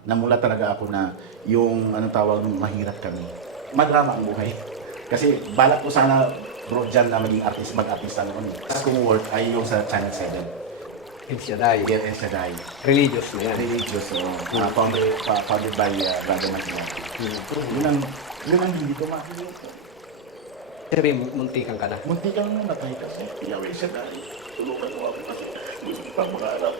namula talaga ako na yung anong tawag nung mahirap kami. Madrama ang buhay. Kasi balak ko sana bro dyan na maging artist, mag-artista noon. Tapos kung work ay yung sa Channel 7. El Shaddai. Dear El Shaddai. Religious na yan. Religious, founded by Brother Martin. Pero yun ang hindi ko makikita. Sabi, muntikan ka na. Munti kang namatay kasi Yaw El Shaddai. Tulungan mo ako kasi gusto ko pang makaharap.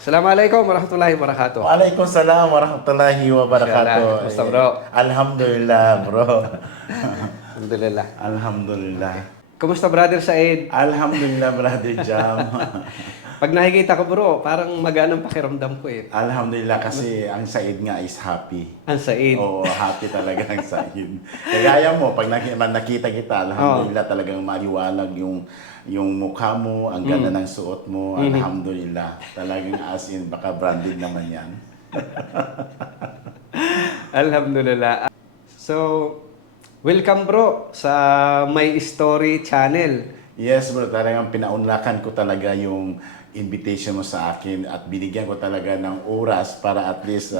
Assalamualaikum warahmatullahi wabarakatuh. Waalaikumsalam warahmatullahi wabarakatuh. Basta, bro. Alhamdulillah, bro. Alhamdulillah. Alhamdulillah. Kumusta brother Said? Alhamdulillah, brother Jam. Pag nakikita ko bro, parang magaan ang pakiramdam ko eh. Alhamdulillah kasi ang Said nga is happy. Ang Said. Oo, happy talaga ang Said. Kagaya mo, pag nakita kita, alhamdulillah talagang maliwanag yung mukha mo, ang ganda ng suot mo, alhamdulillah. Talagang as in, baka branded naman yan. Alhamdulillah. So, welcome bro sa My Story channel. Yes bro, talagang pinaunlakan ko talaga yung invitation mo sa akin at binigyan ko talaga ng oras para at least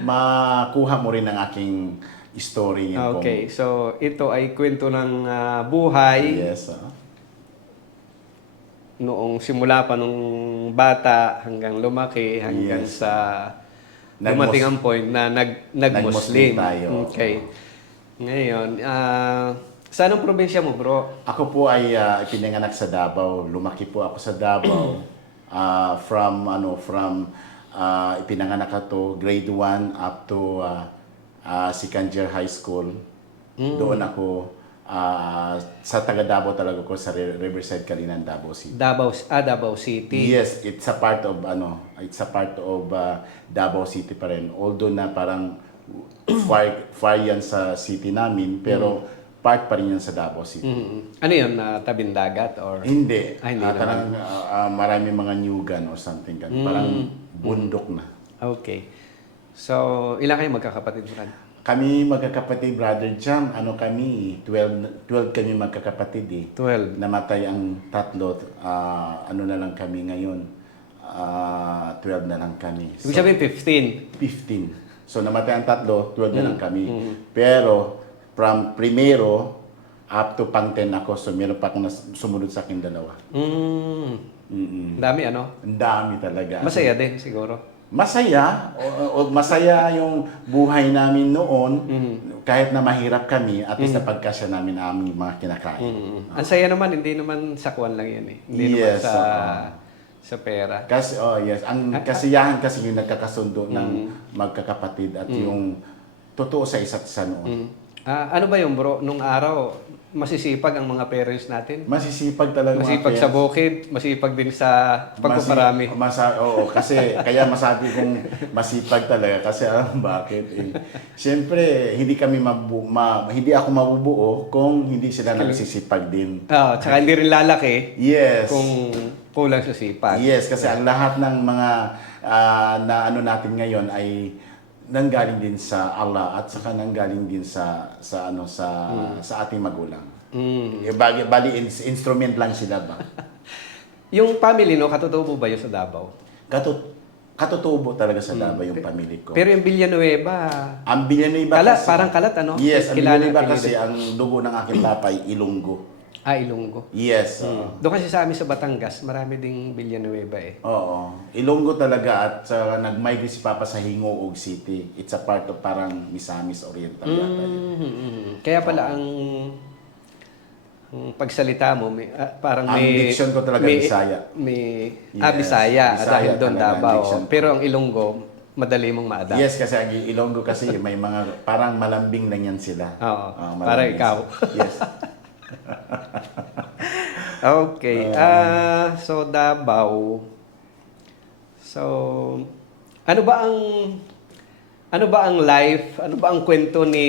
makuha mo rin ang aking story. Okay, so ito ay kwento ng buhay Yes. noong simula pa nung bata hanggang lumaki hanggang Yes. sa dumating ang point na nag-Muslim. tayo. Okay. Ngayon, sa anong probinsya mo, bro? Ako po ay ipinanganak sa Davao. Lumaki po ako sa Davao. From ipinanganak ako grade 1 up to second year high school. Doon ako sa taga Davao talaga ko sa Riverside, Calinan, Davao City. Davao City. Yes, it's a part of Davao City pa rin. Although na parang far yan sa city namin, pero part pa rin yan sa Davao City. Ano yun? Tabing dagat? Or... Hindi. Hindi Parang marami mga nyugan or something. Parang bundok na. Okay. So, ilan kayo magkakapatid, Brad? Kami magkakapatid, Brother Jam, kami, 12 kami magkakapatid eh. 12. Namatay ang tatlo, na lang kami ngayon. 12 na lang kami. Ibig sabihin 15. So namatay ang tatlo, 12 na lang kami. Pero from primero up to pang 10 ako, so meron pa akong sumunod sa akin dalawa. Dami ano? Ang dami talaga. Masaya din siguro. Masaya, masaya yung buhay namin noon, kahit na mahirap kami, at least napagkasya namin ang aming mga kinakain. Ang saya naman, hindi naman sakuan lang yan eh. Hindi Yes, naman sa pera. Kasi, yes, ang kasiyahan kasi yung nagkakasundo ng magkakapatid at yung totoo sa isa't isa noon. Ano ba yung bro? Nung araw, masisipag ang mga parents natin? Masisipag talaga Masipag mga sa bukid, masipag din sa pagpaparami. Oo, kasi kaya masabi kong masipag talaga kasi bakit eh. Siyempre, hindi ako mabubuo kung hindi sila nagsisipag din. Tsaka hindi rin lalaki Yes. kung kulang sa sipag. Yes, kasi ang lahat ng mga na natin ngayon ay nanggaling din sa Allah at saka nanggaling din sa ating magulang. Bali instrument lang sila ba? Yung family, no, katutubo ba yun sa Davao? Katutubo talaga sa Davao yung pamilya ko. Pero yung Villanueva, Ang Villanueva kalat, kasi, parang kalat, ano? Yes, ang Kilala Villanueva apelyido. kasi ang dugo ng aking papay Ilonggo. Ilonggo. Yes. Doon kasi sa amin sa Batangas, marami ding Villanueva eh. Oo. Ilonggo talaga at nag-migrate si Papa sa Hingoog City. It's a part of parang Misamis Oriental yata yun. Kaya pala ang pagsalita mo, parang Ang may... diction ko talaga Bisaya. Bisaya. Bisaya Dahil doon talaga ang Davao. diction ko. Pero ang Ilonggo, madali mong ma-adapt. Yes, kasi ang Ilonggo kasi may mga parang malambing lang yan sila. Oo. Malambing Para ikaw. Yes. Okay. So Davao. So ano ba ang life, ano ba ang kwento ni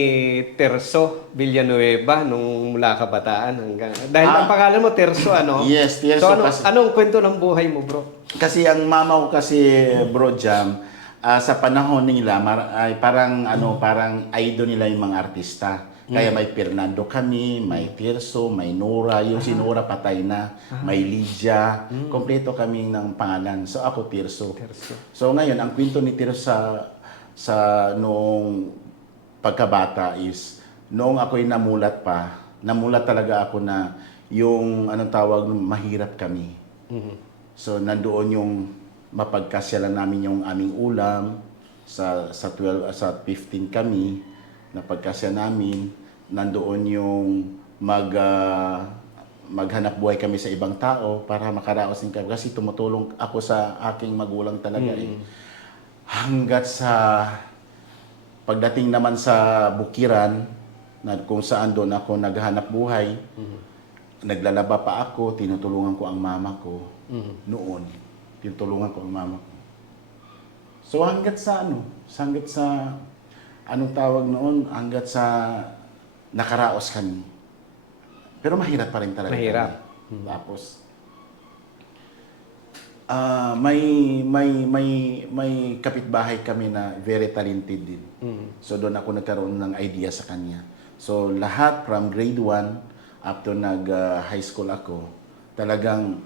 Terso Villanueva nung mula kabataan hanggang dahil ang pangalan mo Terso ano? Yes, Terso So kasi- anong kwento ng buhay mo, bro? Kasi ang mama ko kasi, Bro Jam, sa panahon nila ay parang idol nila yung mga artista. Kaya may Fernando kami, may Tirso, may Nora. Yung si Nora patay na. May Lydia. Kompleto kami ng pangalan. So ako Tirso. Terso. So ngayon, ang kwento ni Tirso sa noong pagkabata is, noong ako'y namulat talaga ako na yung anong tawag, mahirap kami. So nandoon yung mapagkasyalan namin yung aming ulam sa 15 kami na pagkasya namin, nandoon yung maghanap buhay kami sa ibang tao para makaraos din kami kasi tumutulong ako sa aking magulang talaga eh. Hanggat sa pagdating naman sa bukiran na kung saan doon ako naghahanap buhay, naglalaba pa ako, tinutulungan ko ang mama ko noon. Tinutulungan ko ang mama ko. So hanggat sa anong tawag noon, hanggat sa nakaraos kami. Pero mahirap pa rin talaga. Mahirap. Kami. Tapos may kapitbahay kami na very talented din. So doon ako nagkaroon ng idea sa kanya. So lahat from grade 1 up to high school ako, talagang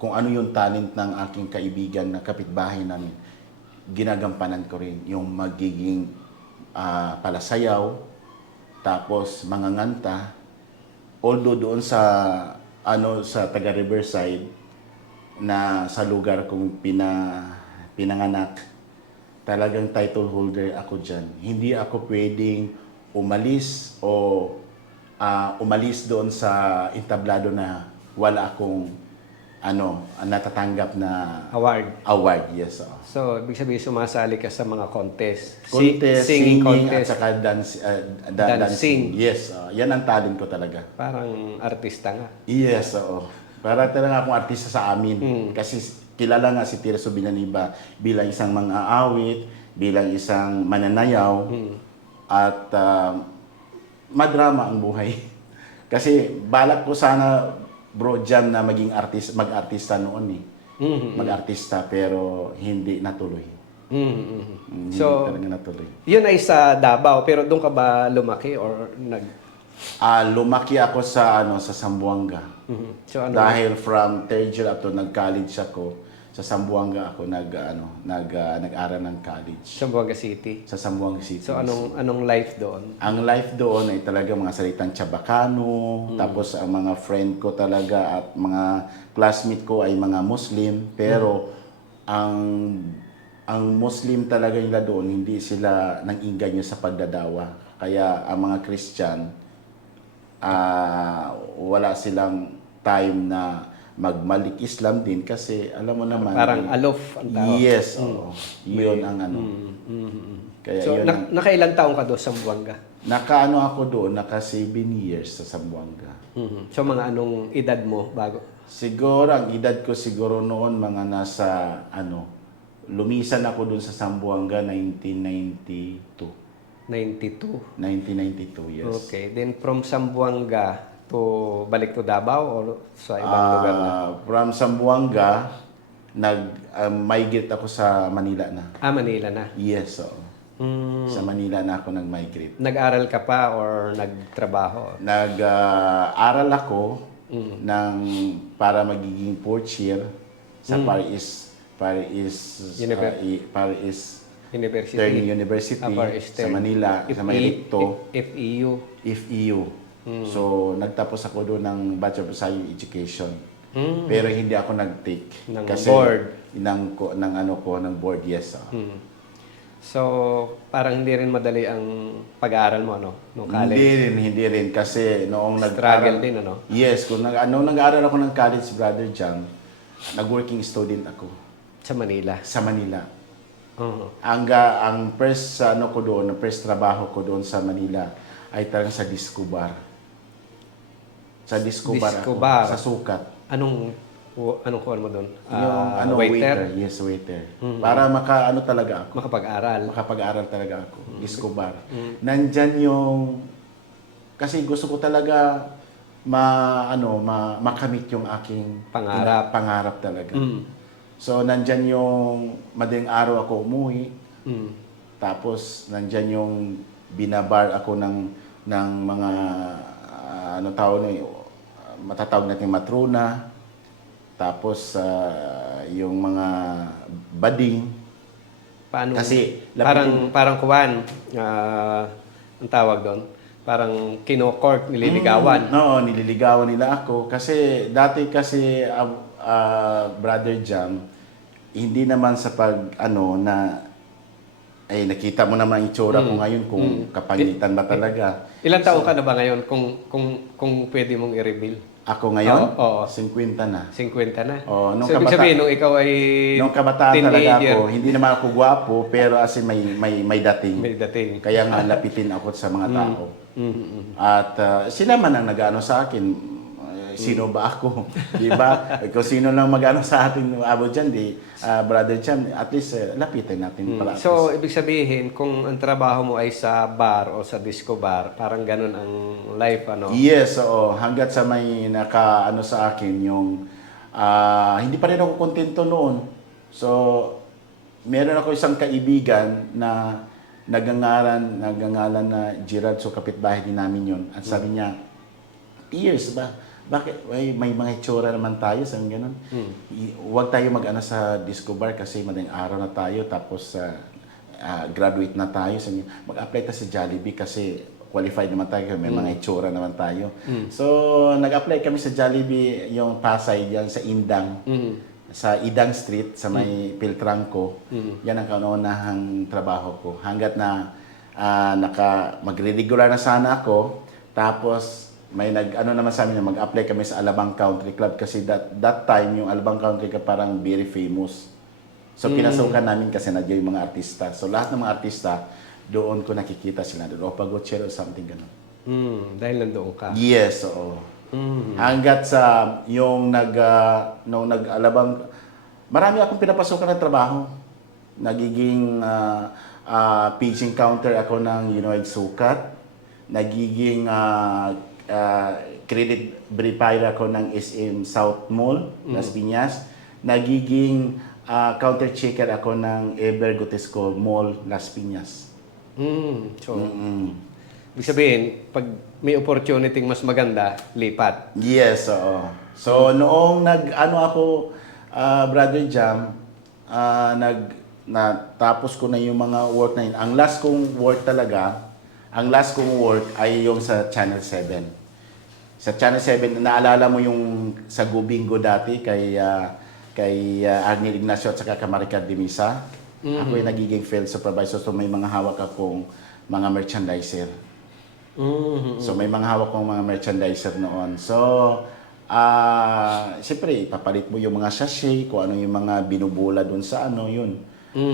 kung ano yung talent ng aking kaibigan na kapitbahay namin, ginagampanan ko rin. Yung magiging palasayaw, tapos manganganta. Although doon sa taga Riverside, na sa lugar kong pinanganak, talagang title holder ako dyan. Hindi ako pwedeng umalis doon sa entablado na wala akong natatanggap na award. Yes. So, ibig sabihin sumasali ka sa mga contest. Singing contest. at saka dancing. Yes, yan ang talent ko talaga. Parang artista nga. Yes, oo. Para talaga akong artista sa amin. Kasi kilala nga si Tirso Binaniba bilang isang mang-aawit, bilang isang mananayaw, at madrama ang buhay. Kasi balak ko sana, bro, dyan na mag-artista noon eh. Mag-artista, pero hindi natuloy. Hindi So, talaga natuloy. yun ay sa Davao, pero doon ka ba lumaki or Lumaki ako sa Zamboanga. So, ano? Dahil from third year up to nag-college ako, sa Zamboanga ako nag-aral ng college. Sa Buanga City. Sa Zamboanga City. So, anong life doon? Ang life doon ay talaga mga salitang Chabacano, tapos ang mga friend ko talaga at mga classmate ko ay mga Muslim, pero ang Muslim talaga nila doon, hindi sila nang-inganyo sa pagdadawa. Kaya ang mga Christian, wala silang time na magmalik Islam din kasi alam mo naman Parang alof ang tawag. Yes, oo. Yun ang Kaya So, yun ang, nakailang taong ka doon sa Buanga? ako doon, naka 7 years sa Zamboanga. So, mga anong edad mo bago? Siguro ang edad ko siguro noon mga nasa lumisan ako doon sa Zamboanga 1992. 92. 1992, yes. Okay. Then from Zamboanga to balik to Davao or sa ibang lugar na? From Zamboanga, migrate ako sa Manila na. Manila na. Yes, oo. Sa Manila na ako nag-migrate. Nag-aral ka pa or nagtrabaho? Nag-aral ako para magiging fourth year sa Paris University. Turning University sa Manila, sa Mayricto. FEU. So, nagtapos ako doon ng Bachelor of Science Education. Pero hindi ako nag-take. Ng kasi board? ng board, yes. So, parang hindi rin madali ang pag-aaral mo, nung college? Hindi rin. Kasi noong Struggle din, ano? Yes, noong nag-aaral ako ng college, Brother Jang, nag-working student ako. Sa Manila? Sa Manila. Uh-huh. Ang first trabaho ko doon sa Manila ay talagang sa disco bar. Sa disco bar. Sa sukat. Anong kuha mo doon? Yung waiter? Yes, waiter. Para talaga ako. Makapag-aral talaga ako. Disco bar. Nandyan kasi gusto ko talaga makamit yung aking pangarap talaga. So, nandyan yung madaling araw ako umuwi. Tapos, nandyan yung binabar ako ng mga ano tawag na matatawag natin matrona, tapos yung mga bading. Paano? Kasi Parang kuwan, ang tawag doon, parang kinokort, nililigawan. Oo, nililigawan nila ako. Kasi dati kasi, Brother Jam, hindi naman sa ay nakita mo naman ang itsura ko ngayon kung kapangitan ba talaga. Ilang taon ka na ba ngayon kung pwede mong i-reveal? Ako ngayon, Oo. 50 na. 50 na. Oo, So, ibig sabihin, nung ikaw ay Nung kabataan talaga teenager, ako, hindi naman ako gwapo, pero as in may dating. may dating. Kaya nga lapitin ako sa mga tao. Mm-hmm. At sila man ang nag-ano sa akin, sino ba ako? Di ba? Kung sino lang mag-ano sa atin, abo dyan, Brother Jam, at least lapitin natin pala. So, ibig sabihin, kung ang trabaho mo ay sa bar o sa disco bar, parang ganun ang life, ano? Yes, oo. Hanggat sa may naka-ano sa akin, yung hindi pa rin ako kontento noon. So, meron ako isang kaibigan na nagangalan na Gerald, so kapitbahay din namin yun. At sabi niya, Tears ba? Bakit? May mga itsura naman tayo, sa ganun. Huwag tayo mag-ano sa disco bar kasi madaling araw na tayo, tapos graduate na tayo. Mag-apply tayo sa Jollibee kasi qualified naman tayo, may mga itsura naman tayo. So, nag-apply kami sa Jollibee, yung Pasay, yan sa Indang. Sa Idang Street, sa may Piltrangco. Yan ang kauna-unahang trabaho ko. Hanggat na magre-regular na sana ako, tapos may nag-ano naman sa amin na mag-apply kami sa Alabang Country Club kasi that time yung Alabang Country Club parang very famous. So pinasukan namin kasi nandiyan yung mga artista. So lahat ng mga artista, doon ko nakikita sila. Doon, Opa Gutierrez or something ganun. Dahil nandoon ka. Yes, oo. Hanggat sa yung nag-Alabang, marami akong pinapasukan ng trabaho. Nagiging paging counter ako ng Sukat. Nagiging credit verifier ako ng SM South Mall, Las Piñas. Nagiging counter checker ako ng Ever Gutesco Mall, Las Piñas. So, ibig sabihin, pag may opportunity mas maganda, lipat. Yes, oo. So, noong Brother Jam, natapos ko na yung mga work na yun. Ang last kong work ay yung sa Channel 7. Sa Channel 7, naalala mo yung sa Gubingo dati kay Arnel Ignacio at saka Camaricar de Misa. Ako yung nagiging field supervisor, so may mga hawak akong mga merchandiser. So may mga hawak akong mga merchandiser noon. So, siyempre, papalit mo yung mga sachet, kung ano yung mga binubula dun sa yun.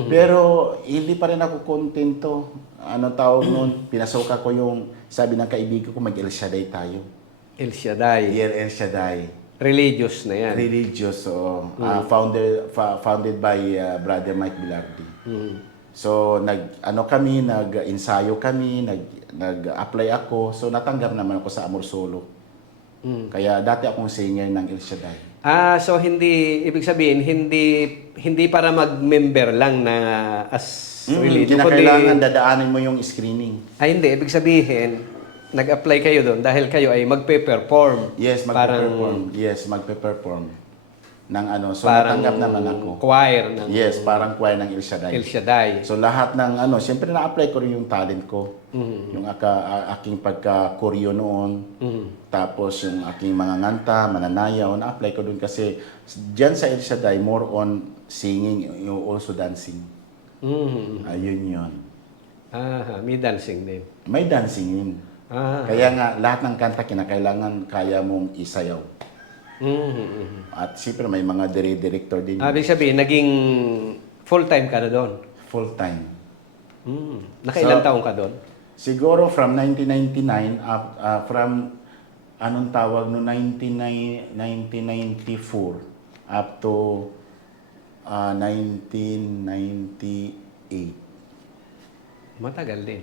Pero hindi pa rin ako kontento. Ano tawag nun? Pinasoka ko yung sabi ng kaibigan ko, mag-El Shaddai tayo. El Shaddai. El Shaddai. Religious na yan. Religious, so founded by Brother Mike Bilardi. So nag-ensayo kami, nag-apply ako, so natanggap naman ako sa Amor Solo. Kaya dati akong singer ng El Shaddai. So ibig sabihin, hindi para mag-member lang na as religious. Kinakailangan dadaanin mo yung screening. Hindi. Ibig sabihin, nag-apply kayo doon dahil kayo ay magpe-perform. Yes, magpe-perform. So natanggap naman ako. Choir ng Yes, parang choir ng El Shaddai. El Shaddai. So lahat ng siyempre na-apply ko rin yung talent ko. Yung aking pagka-choreo noon. Tapos yung aking mga nganta, mananayaw, na-apply ko doon kasi diyan sa El Shaddai, more on singing, also dancing. Ayun yun. May dancing din. May dancing yun. Kaya nga, lahat ng kanta kinakailangan kaya mong isayaw. At siyempre may mga director din. Ibig sabihin, naging full-time ka na doon? Full-time. Nakailan taong ka doon? Siguro from 1999, from anong tawag no 1994 up to 1998.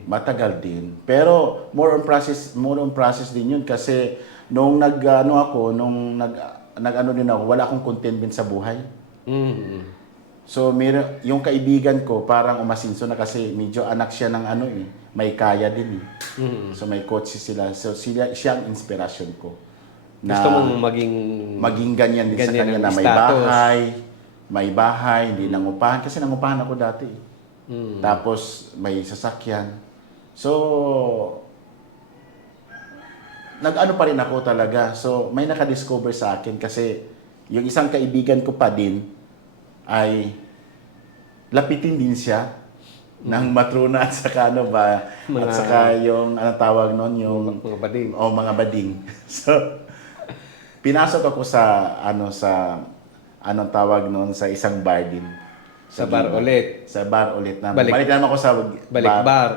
Matagal din. Pero more on process din yun kasi nung nag-ano din ako, wala akong contentment sa buhay. So, yung kaibigan ko, parang umasinso na kasi medyo anak siya ng ano eh. May kaya din eh. So, may coach sila. So, siya ang inspirasyon ko. Gusto mong Maging ganyan din sa ganyan kanya ang na status. may bahay, hindi nangupahan. Kasi nangupahan ako dati. Tapos, may sasakyan. So, nag-ano pa rin ako talaga. So, may nakadiscover sa akin kasi yung isang kaibigan ko pa din ay lapitin din siya ng matrona at saka ano ba, at saka yung ano tawag noon, yung mga bading. mga bading. So, pinasok ako sa anong tawag noon sa isang bar din. Sa bar ulit. Sa bar ulit na. Balik- Balik naman ako sa Balik bar.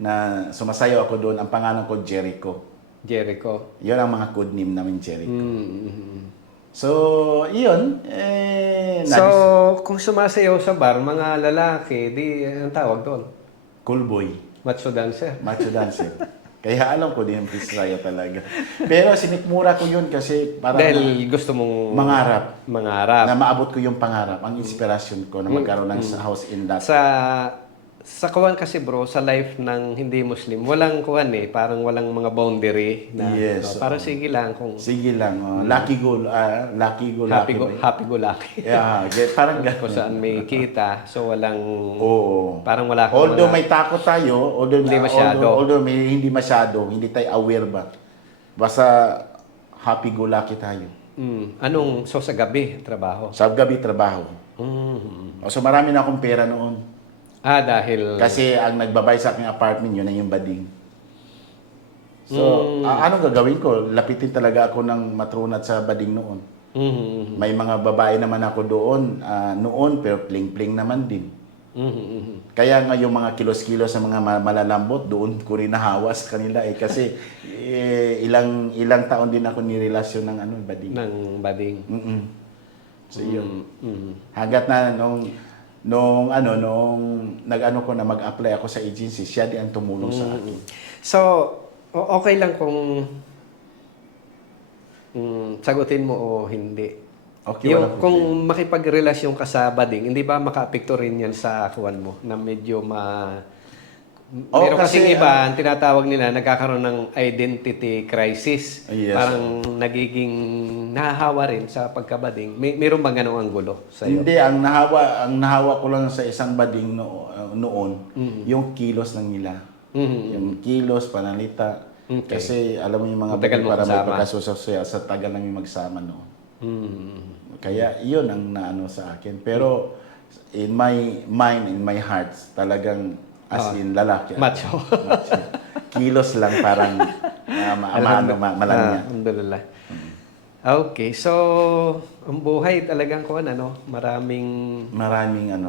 Na sumasayaw ako doon. Ang pangalan ko Jericho. Jericho. Yun ang mga code name namin, Jericho. So, iyon. So, kung sumasayaw sa bar, mga lalaki, di, ang tawag doon? Cool boy. Macho dancer. Macho dancer. Kaya alam ko din yung Bisaya talaga. Pero sinikmura ko yun kasi parang Dahil gusto mong mangarap. Na maabot ko yung pangarap. Ang inspirasyon ko na magkaroon ng house in that. Sa kuwan kasi bro, sa life ng hindi Muslim, walang kuwan eh, parang walang mga boundary na Yes, parang sige lang kung Sige lang. Lucky go lucky. happy go lucky. Yeah, parang Kung saan may kita, so walang Oo. parang wala kang Although may takot tayo, Hindi masyado. although may hindi masyado, hindi tayo aware ba. Basta happy go lucky tayo. Anong so sa gabi trabaho? Sa gabi trabaho. So marami na akong pera noon. Dahil Kasi ang nagbabay sa aking apartment, yun na yung bading. So, anong gagawin ko? Lapitin talaga ako ng matronat sa bading noon. May mga babae naman ako doon, pero pling-pling naman din. Kaya nga yung mga kilos-kilos sa mga malalambot, doon ko rin nahawa sa kanila eh. Kasi ilang taon din ako nirelasyon ng bading. ng bading. So, yun. Hanggat na nung nag-ano ko na mag-apply ako sa agency, siya din ang tumulong sa akin. So, okay lang kung sagutin mo o hindi. Okay, wala Yung kung makipagrelasyon ka sa bading, hindi ba makaapekto rin yan sa kuwan mo na medyo meron kasing iba, ang tinatawag nila, nagkakaroon ng identity crisis. Yes. Parang nagiging nahahawa rin sa pagkabading. Meron bang ganong anggulo sa'yo? Hindi, ang nahawa ko lang sa isang bading noon, yung kilos ng nila. Yung kilos, panalita. Okay. Kasi alam mo yung mga Matagal bading mo para may kasama. pagkasusuya sa tagal namin magsama noon. Kaya iyon ang naano sa akin. Pero in my mind, in my heart, talagang as in lalaki. Macho. Kilos lang parang malanya. Alhamdulillah. Okay, so ang buhay talagang maraming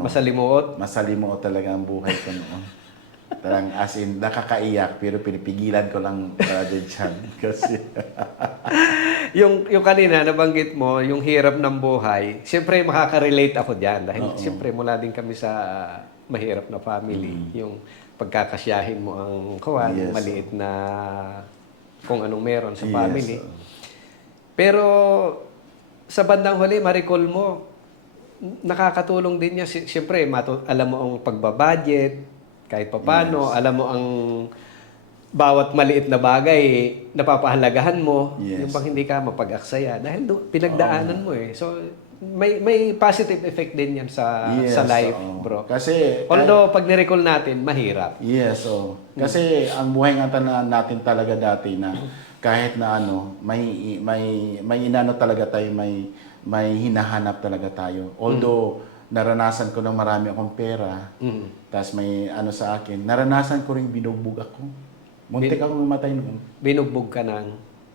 masalimuot. Masalimuot talaga ang buhay ko noon. Parang as in, nakakaiyak, pero pinipigilan ko lang din siya. Kasi, yung kanina, nabanggit mo, yung hirap ng buhay, siyempre makaka-relate ako dyan. Dahil siyempre mula din kami sa mahirap na family. Yung pagkakasyahin mo ang Yes, maliit na kung anong meron sa family. Yes, Pero sa bandang huli, ma-recall mo, nakakatulong din niya. Siyempre, alam mo ang pagbabudget, kahit papano, alam mo ang bawat maliit na bagay, napapahalagahan mo. Yes. Yung bang hindi ka mapag-aksaya. Dahil pinagdaanan mo eh. So, may positive effect din yan sa life, bro. Kasi, although, pag nirecall natin, mahirap. yes, kasi ang buhay nga natin talaga dati na kahit na may inano talaga tayo, may hinahanap talaga tayo. Although, naranasan ko na marami akong pera, tapos may sa akin, naranasan ko rin binugbog ako. Muntik akong mamatay noon. Binugbog ka ng...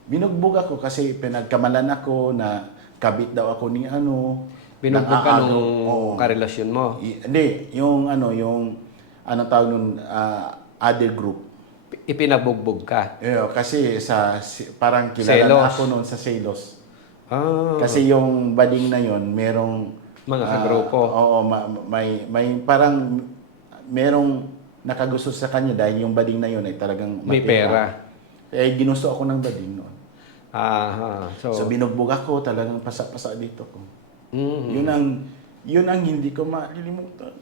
Binugbog ako kasi pinagkamalan ako na kabit daw ako ni Binugbog ka nung karelasyon mo? Hindi, yung tawag nun, other group. Ipinabugbog ka? Kasi parang kilala Selos. na ako noon sa Selos. Kasi Kasi yung bading na yon merong mga kagrupo. may parang merong nakagusto sa kanya dahil yung bading na yon ay talagang may pera. Ginusto ako ng bading noon. Aha. So binugbog ako, talagang pasa-pasa dito ko. Yun ang Yun ang hindi ko malilimutan.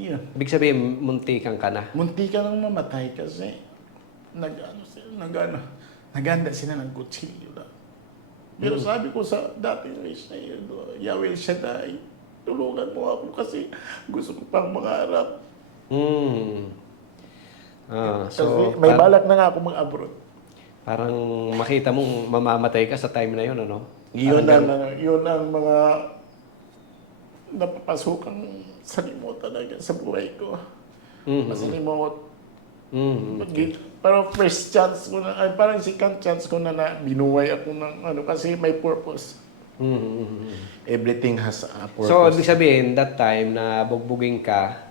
Yun. Ibig sabihin, muntikan ka na. Munti ka nang mamatay kasi naghanda sila ng kutsilyo lang. Pero sabi ko sa dating race na yun, Yahweh Shaddai, tulungan mo ako kasi gusto ko pang mangarap. So, Kasi may balak na nga ako mag-abroad. parang makita mong mamamatay ka sa time na yun, ano? Yun ang mga napapasukang salimot talaga sa buhay ko. Masalimot. Pero first chance ko na, ay parang second chance ko na binuhay ako ng kasi may purpose. Everything has a purpose. So, ibig sabihin, that time na bugbugin ka,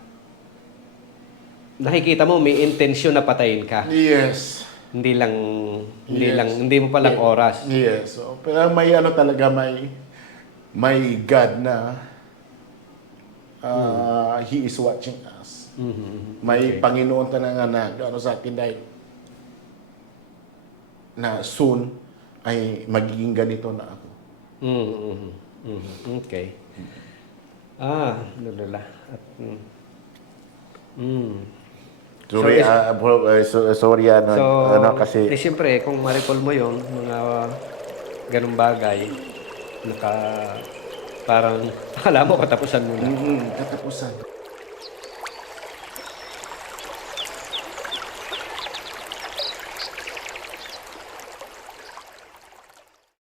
nakikita mo may intensyon na patayin ka. Yes. Hindi Yes. hindi mo palang oras. Yes. So, pero may talaga, may God na He is watching us. May Panginoon talaga na sa akin dahil na soon ay magiging ganito na ako. Okay. Lulala. At, Sorry, sorry kasi siyempre, kung ma-recall mo yon mga ganung bagay, parang, alam mo, katapusan mo na. katapusan.